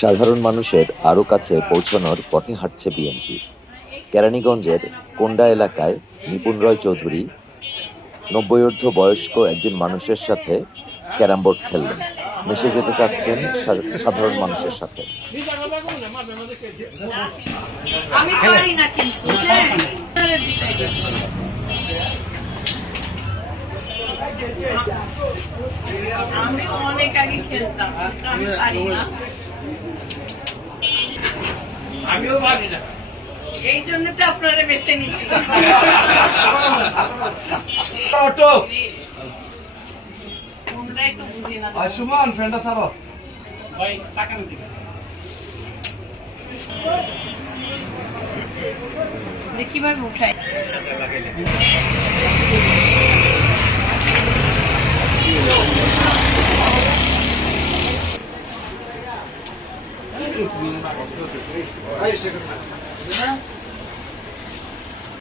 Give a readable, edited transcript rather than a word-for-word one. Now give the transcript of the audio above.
সাধারণ মানুষের আরও কাছে পৌঁছানোর পথে হাঁটছে বিএনপি। কেরানীগঞ্জের কোন্ডা এলাকায় নিপুণ রয় চৌধুরী ৯০ বয়স্ক একজন মানুষের সাথে ক্যারাম বোর্ড খেললেন। মিশে যেতে চাচ্ছেন সাধারণ মানুষের সাথে। আমি অনেক আগে খেলতাম, আমি পারি না, আমিও পারি না, এই জন্য তো আপনারা বেছে নিচ্ছি। কোনটাই তো বুঝি না। সুমন ফ্রেন্ডটা ছাড়ো ভাই টাকা নিতে কিভাবে উঠাই? Aí, chega.